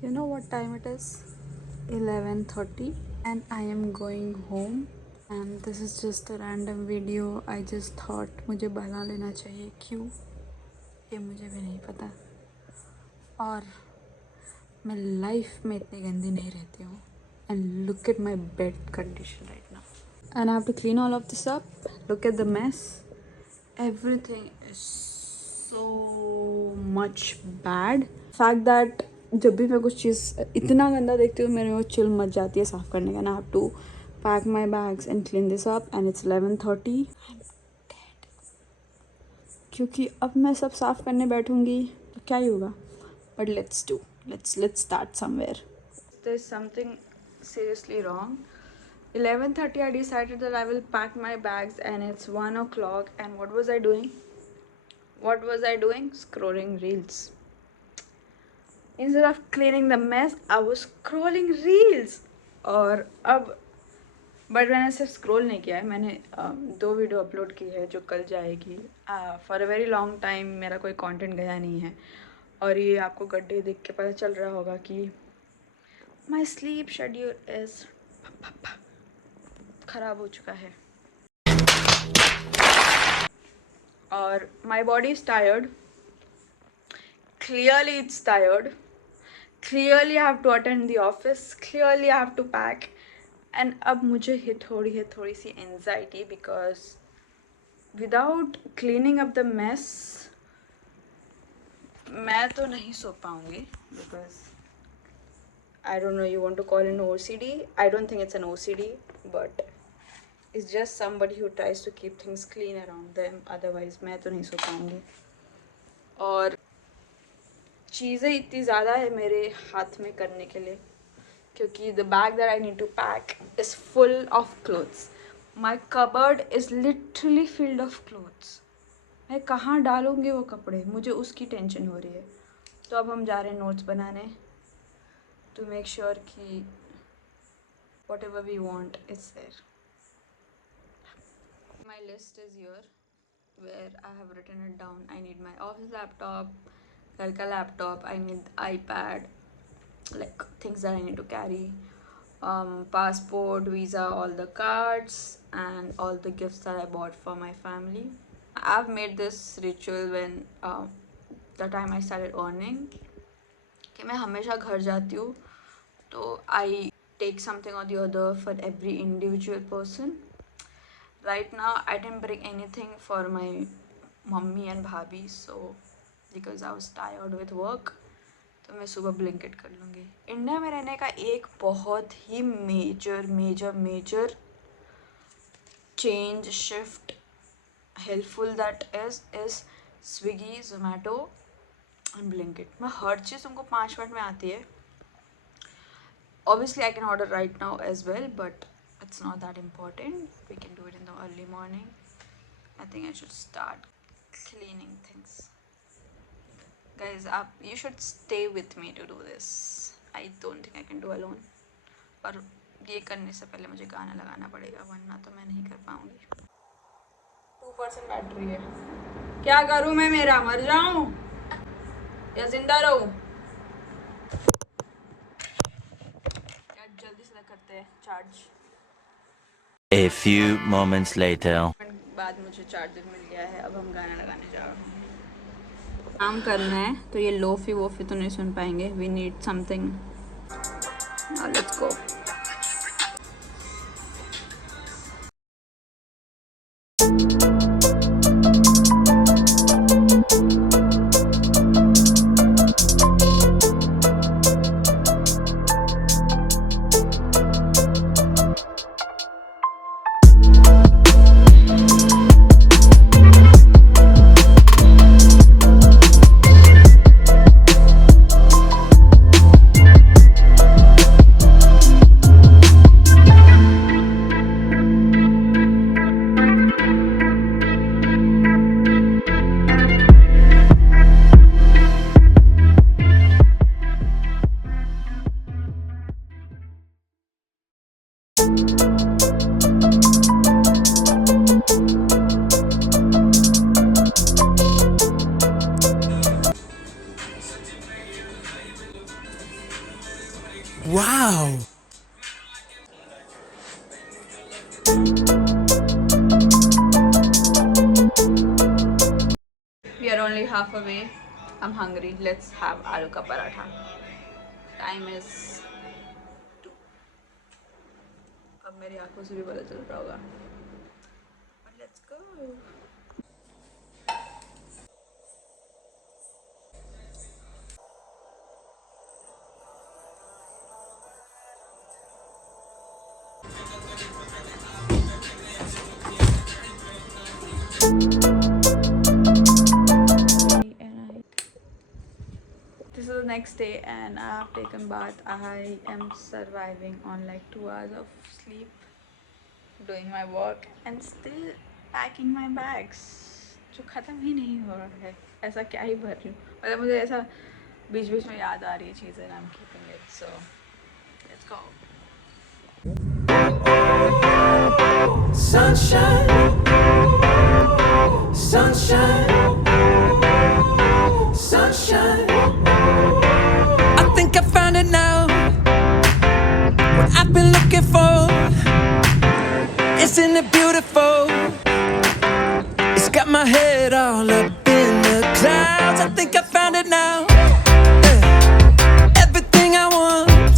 You know what time it is? 11:30 and I am going home and this is just a random video. I just thought मुझे बना लेना चाहिए, क्यों ये मुझे भी नहीं पता। और मैं लाइफ में इतनी गंदी नहीं रहती हूँ। And look at my bed condition right now. And I have to clean all of this up. Look at the mess. Everything is so much bad. Fact that जब भी मैं कुछ चीज़ इतना गंदा देखती हूँ मेरे को चिल मच जाती है साफ़ करने का। I have to pack my bags and clean this up and it's 11:30. I'm dead. क्योंकि अब मैं सब साफ़ करने बैठूँगी तो क्या ही होगा। But let's start somewhere. There's something seriously wrong. 11:30 I decided that I will pack my bags and it's 1 o'clock and what was I doing? Scrolling reels. Instead of cleaning the mess, I was scrolling reels. और अब but मैंने सिर्फ scroll नहीं किया है, मैंने 2 video upload की है जो कल जाएगी। For a very long time मेरा कोई कंटेंट गया नहीं है और ये आपको गड्ढे देख के पता चल रहा होगा कि माई स्लीप शेड्यूल इज़ ख़राब हो चुका है और my body is tired. Clearly it's tired. Clearly I have to attend the office. Clearly I have to pack. And अब मुझे थोड़ी सी anxiety because without cleaning up the mess मैं तो नहीं सो पाऊँगी because I don't know, you want to call it an OCD? I don't think it's an OCD, but it's just somebody who tries to keep things clean around them. Otherwise मैं तो नहीं सो पाऊँगी। और चीज़ें इतनी ज़्यादा है मेरे हाथ में करने के लिए क्योंकि the bag that I need to pack is full of clothes. My cupboard is literally filled of clothes. मैं कहाँ डालूँगी वो कपड़े, मुझे उसकी टेंशन हो रही है। तो अब हम जा रहे हैं नोट्स बनाने टू मेक श्योर कि whatever we want is there. My list is here where I have written it down. I need my office laptop, घर का laptop, I need iPad, like things that I need to carry, passport, visa, all the cards and all the gifts that I bought for my family. I've made this ritual when the time I started earning कि मैं हमेशा घर जाती हूँ तो I take something or the other for every individual person. Right now I didn't bring anything for my mummy and bhabhi, so because I was tired with work तो मैं सुबह ब्लिंकिट कर लूँगी। इंडिया में रहने का एक बहुत ही major change shift helpful that is Swiggy, Zomato and Blinkit. मैं हर चीज़ तुमको 5 मिनट में आती है। Obviously I can order right now as well, but it's not that important. We can do it in the early morning. I think I should start cleaning things. Guys, you should stay with me to do this. I don't think I can do alone. पर ये करने से पहले मुझे गाना लगाना पड़ेगा वरना तो मैं नहीं कर पाऊँगी। 2% बैटरी है, क्या करूँ मैं? मेरा मर जाऊँ या जिंदा रहूँ? जल्दी से करते हैं charge. A few moments later. बाद मुझे चार्जर मिल गया है, अब हम गाना लगाने जा रहे हैं। काम करना है तो ये लोफी वोफी तो नहीं सुन पाएंगे। We need something. Let's go. Wow. We are only half away. I'm hungry. Let's have aloo ka paratha. Time is 2. अब मेरी आंखों से भी पता चल रहा होगा. But let's go. This is the next day and I have taken bath. I am surviving on like 2 hours of sleep, doing my work and still packing my bags, जो ख़त्म ही नहीं हो रहा है. ऐसा क्या ही भर रही हूँ, मतलब मुझे ऐसा बीच बीच में याद आ रही है चीज़ें and I'm keeping it. So let's go. Sunshine, sunshine, sunshine. I think I found it now. What I've been looking for. Isn't it beautiful? It's got my head all up in the clouds. I think I found it now. Yeah. Everything I want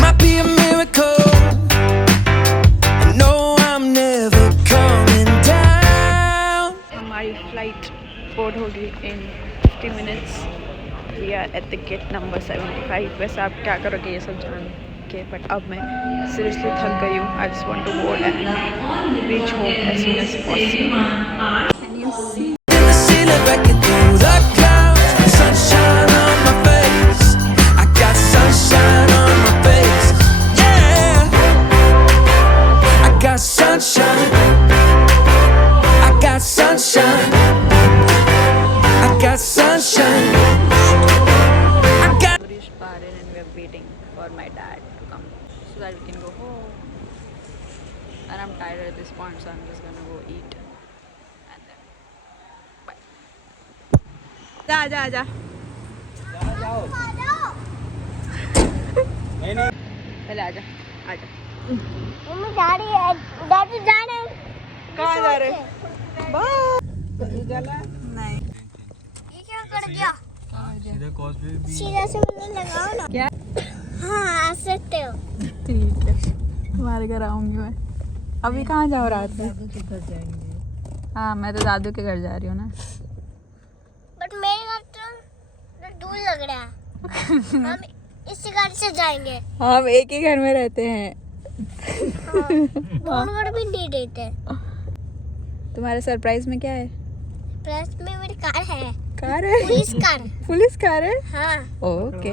might be a miracle. I know I'm never coming down. हमारी flight board होगी in 50 minutes. We are at the gate number 75. वैसे आप क्या करोगे ये सब जान के, बट अब मैं सीरियसली थक गई हूँ. I just want to board and reach home as soon as possible. Can you see? In the ceiling, breaking through the clouds. Sunshine on my face. I got sunshine on my face. Yeah. I got sunshine. I got sunshine. I got sunshine. I got. We reached Bahrain and we are waiting for my dad to come so that we can go home. And I'm tired at this point, so I'm just gonna go eat and then bye. जा जा जा. पहले आजा आजा. Mummy daddy जा रहे हैं. कहाँ जा रहे? नहीं. ये क्या कर दिया? सीधा से मुझे लगाओ ना. क्या? हाँ आ सकते हो. ठीक है, तुम्हारे घर आऊंगी मैं. अभी कहाँ जाओ रात में? दादू के घर जाएंगे. हाँ मैं तो दादू के घर जा रही हूँ ना. बट मेरे घर तो दूर लग रहा है. हम इसी घर से जाएंगे. हम एक ही घर में रहते हैं. दोनों घर भी नहीं रहते. तुम्हारे सरप्राइज में क्या है? प्लस में मेरी कार है. कार है? Police car. पुलिस कार है? हाँ. ओके.